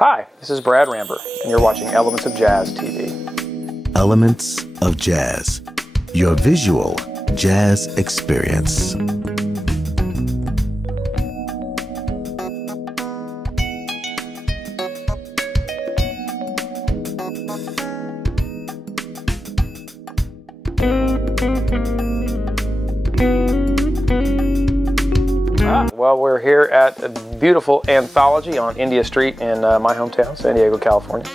Hi, this is Brad Rambur, and you're watching Elements of Jazz TV. Elements of Jazz, your visual jazz experience. Well, we're here at a beautiful Anthology on India Street in my hometown, San Diego, California.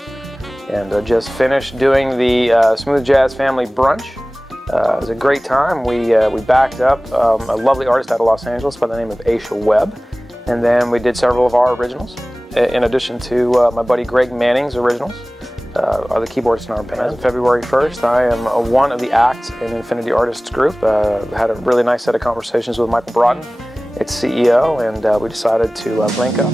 And just finished doing the Smooth Jazz Family Brunch. It was a great time. We backed up a lovely artist out of Los Angeles by the name of Aysha Webb. And then we did several of our originals, in addition to my buddy Greg Manning's originals, are the keyboardists in our band. February 1st, I am one of the acts in Infinity Artists group. Had a really nice set of conversations with Michael Broughton, its CEO, and we decided to link up.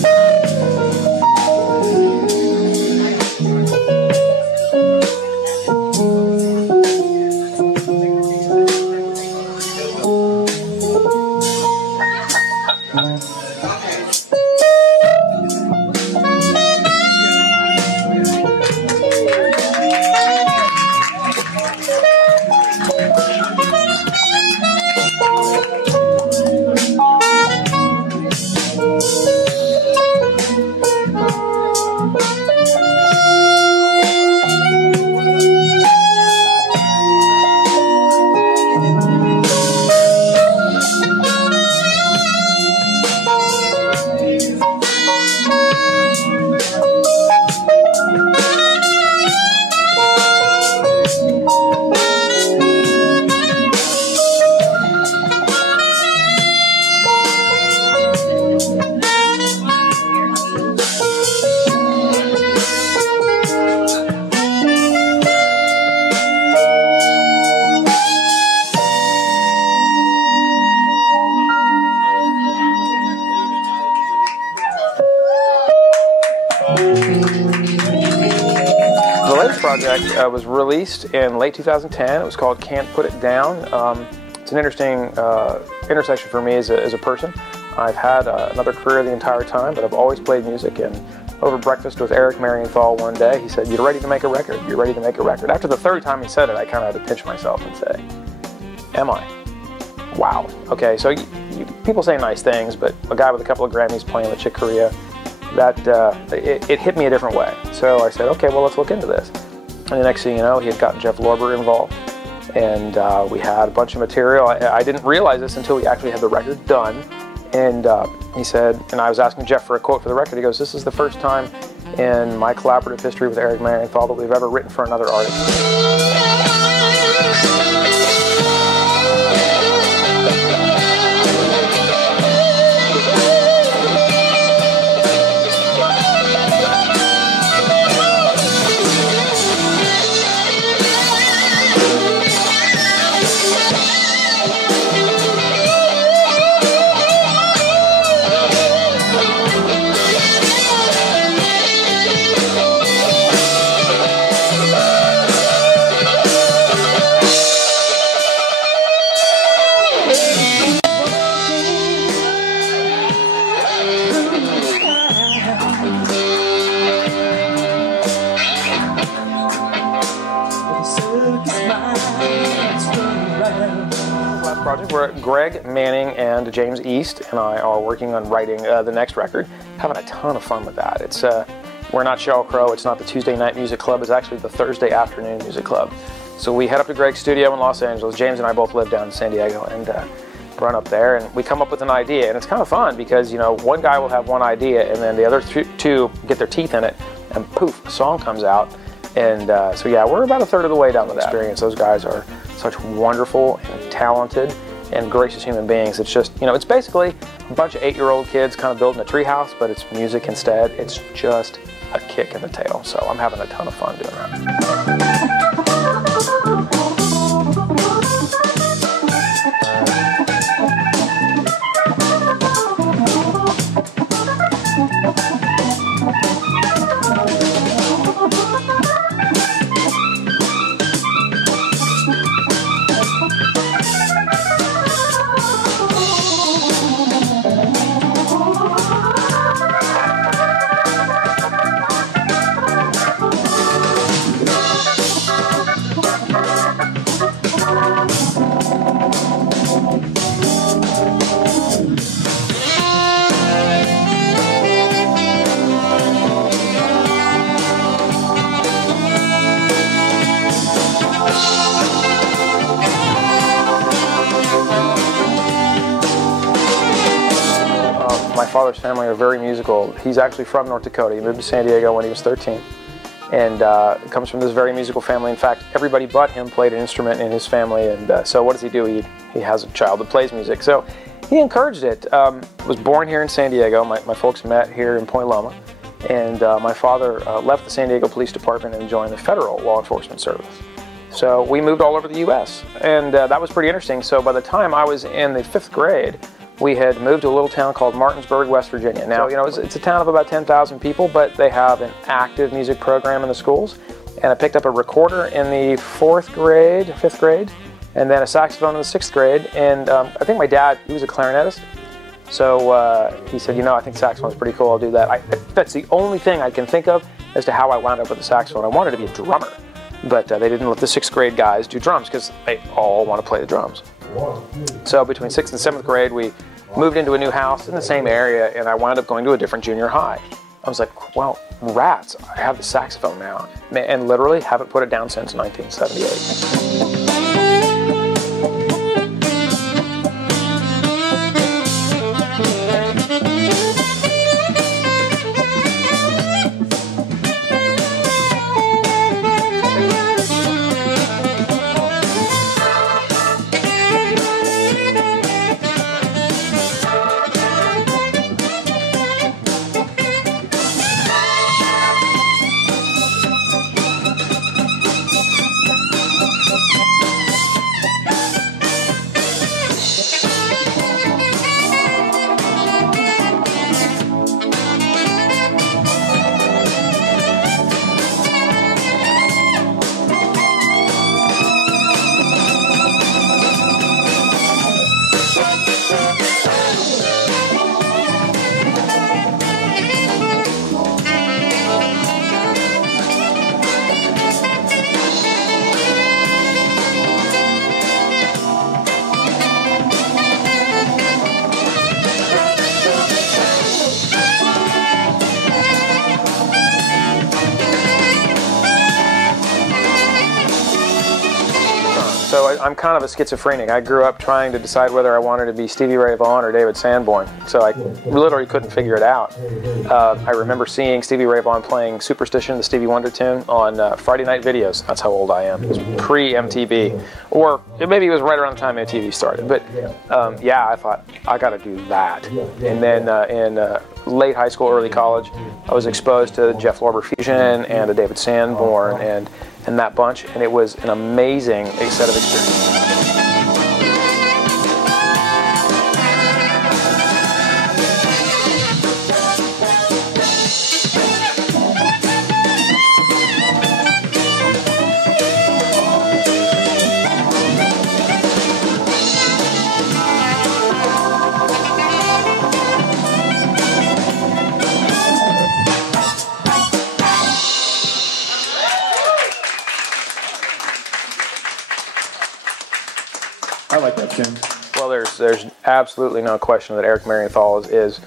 The latest project was released in late 2010. It was called Can't Put It Down. It's an interesting intersection for me as a person. I've had another career the entire time, but I've always played music. And over breakfast with Eric Marienthal one day, he said, "You're ready to make a record. You're ready to make a record." After the third time he said it, I kind of had to pinch myself and say, "Am I?" Wow. Okay, so people say nice things, but a guy with a couple of Grammys playing with Chick Corea, that it hit me a different way. So I said, okay, well, let's look into this. And the next thing you know, he had gotten Jeff Lorber involved, and we had a bunch of material. I didn't realize this until we actually had the record done. And he said, and I was asking Jeff for a quote for the record. He goes, "This is the first time in my collaborative history with Eric Marienthal that we've ever written for another artist." Project where Greg Manning and James East and I are working on writing the next record. Having a ton of fun with that. It's we're not Sheryl Crow. It's not the Tuesday night music club. It's actually the Thursday afternoon music club. So we head up to Greg's studio in Los Angeles. James and I both live down in San Diego, and run up there, and we come up with an idea. And it's kind of fun because, you know, one guy will have one idea, and then the other two get their teeth in it, and poof, a song comes out. And so yeah, we're about a third of the way down with that experience. Those guys are such wonderful and talented and gracious human beings. It's just, you know, it's basically a bunch of 8-year-old kids kind of building a treehouse, but it's music instead. It's just a kick in the tail. So I'm having a ton of fun doing that. father's family are very musical. He's actually from North Dakota. He moved to San Diego when he was 13. And comes from this very musical family. In fact, everybody but him played an instrument in his family. And so what does he do? He has a child that plays music. So he encouraged it. Was born here in San Diego. My folks met here in Point Loma. And my father left the San Diego Police Department and joined the federal law enforcement service. So we moved all over the U.S. And that was pretty interesting. So by the time I was in the 5th grade, we had moved to a little town called Martinsburg, West Virginia. Now, you know, it's a town of about 10,000 people, but they have an active music program in the schools. And I picked up a recorder in the 4th grade, 5th grade, and then a saxophone in the 6th grade. And I think my dad, he was a clarinetist. So he said, you know, I think saxophone's pretty cool, I'll do that. That's the only thing I can think of as to how I wound up with the saxophone. I wanted to be a drummer, but they didn't let the 6th grade guys do drums because they all want to play the drums. So between 6th and 7th grade, we moved into a new house in the same area, and I wound up going to a different junior high. I was like, well, rats, I have the saxophone now. And literally haven't put it down since 1978. So I'm kind of a schizophrenic. I grew up trying to decide whether I wanted to be Stevie Ray Vaughan or David Sanborn. So I literally couldn't figure it out. I remember seeing Stevie Ray Vaughan playing Superstition, the Stevie Wonder tune, on Friday night videos. That's how old I am. It was pre-MTV. Or maybe it was right around the time MTV started. But yeah, I thought, I got to do that. And then in late high school, early college, I was exposed to Jeff Lorber Fusion and to David Sanborn and that bunch, and it was an amazing set of experiences. I like that tune. Well, there's absolutely no question that Eric Marienthal is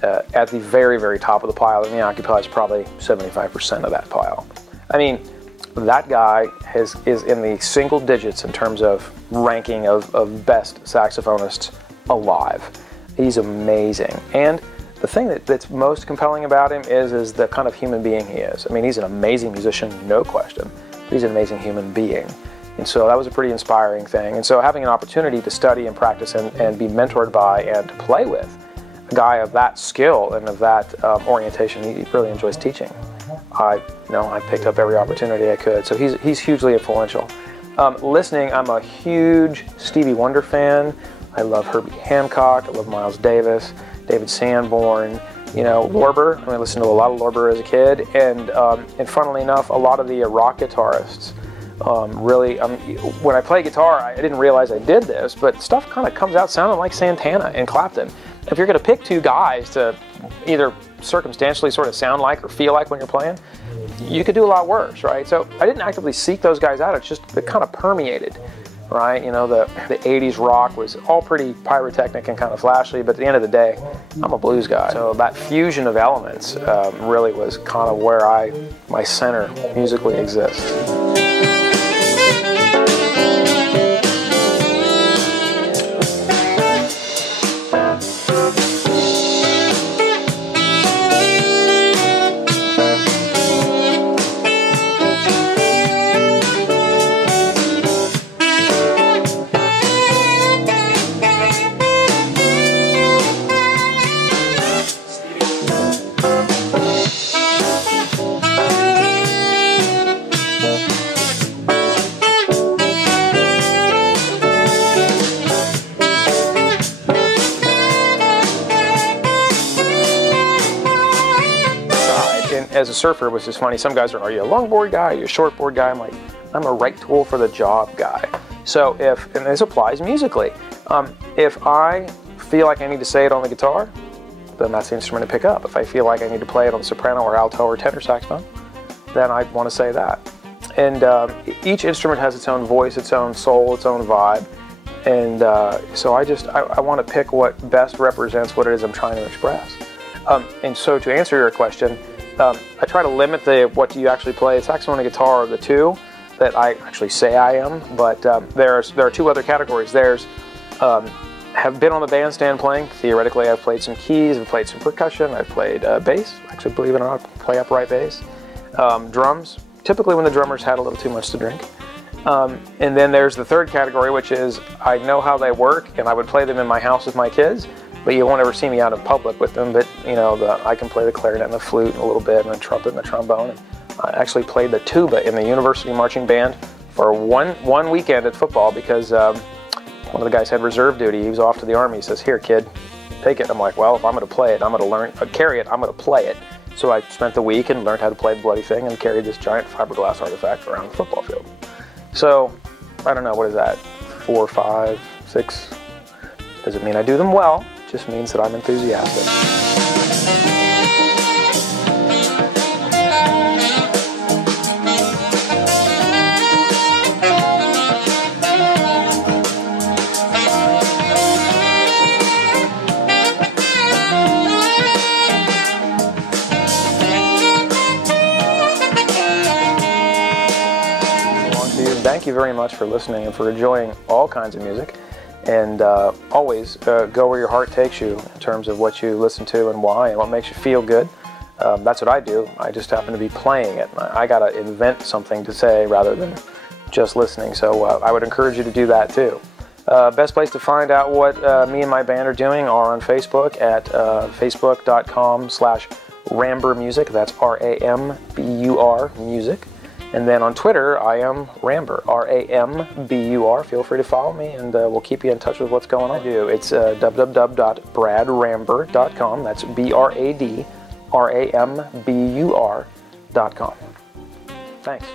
at the very, very top of the pile, and he occupies probably 75% of that pile. I mean, that guy is in the single digits in terms of ranking of best saxophonists alive. He's amazing. And the thing that's most compelling about him is the kind of human being he is. I mean, he's an amazing musician, no question. But he's an amazing human being. And so that was a pretty inspiring thing. And so having an opportunity to study and practice and be mentored by and to play with a guy of that skill and of that orientation, he really enjoys teaching. I picked up every opportunity I could. So he's hugely influential. Listening, I'm a huge Stevie Wonder fan. I love Herbie Hancock. I love Miles Davis, David Sanborn. You know, Lorber. I listened to a lot of Lorber as a kid. And funnily enough, a lot of the rock guitarists. When I play guitar, I didn't realize I did this, but stuff kind of comes out sounding like Santana and Clapton. If you're going to pick two guys to either circumstantially sort of sound like or feel like when you're playing, you could do a lot worse, right? So I didn't actively seek those guys out. It's just it kind of permeated, right? You know, the 80s rock was all pretty pyrotechnic and kind of flashy, but at the end of the day, I'm a blues guy. So that fusion of elements really was kind of where my center musically exists. as a surfer, which is funny, some guys are you a longboard guy, are you a shortboard guy? I'm like, I'm a right tool for the job guy. So and this applies musically, if I feel like I need to say it on the guitar, then that's the instrument to pick up. If I feel like I need to play it on the soprano or alto or tenor saxophone, then I want to say that. And each instrument has its own voice, its own soul, its own vibe. And so I want to pick what best represents what it is I'm trying to express. And so to answer your question, I try to limit what do you actually play. Saxophone and guitar are the two that I actually say I am, but there are two other categories. There's have been on the bandstand playing. Theoretically, I've played some keys, I've played some percussion, I've played bass. Actually, believe it or not, I play upright bass. Drums, typically when the drummer's had a little too much to drink. And then there's the third category, which is I know how they work, and I would play them in my house with my kids, but you won't ever see me out in public with them. But you know, I can play the clarinet and the flute and a little bit, and the trumpet and the trombone. And I actually played the tuba in the university marching band for one weekend at football because one of the guys had reserve duty. He was off to the Army. He says, "Here, kid, take it." I'm like, well, if I'm going to play it, I'm going to learn, carry it, I'm going to play it. So I spent the week and learned how to play the bloody thing and carried this giant fiberglass artifact around the football field. So, I don't know, what is that, 4, 5, 6? Doesn't mean I do them well, just means that I'm enthusiastic. Thank you very much for listening and for enjoying all kinds of music, and always go where your heart takes you in terms of what you listen to and why and what makes you feel good. That's what I do. I just happen to be playing it. I got to invent something to say rather than just listening, so I would encourage you to do that too. Best place to find out what me and my band are doing are on Facebook at facebook.com/Rambur Music. That's R-A-M-B-U-R music. And then on Twitter, I am Rambur, R-A-M-B-U-R. Feel free to follow me, and we'll keep you in touch with what's going on. It's www.bradrambur.com. That's B-R-A-D-R-A-M-B-U-R.com. Thanks.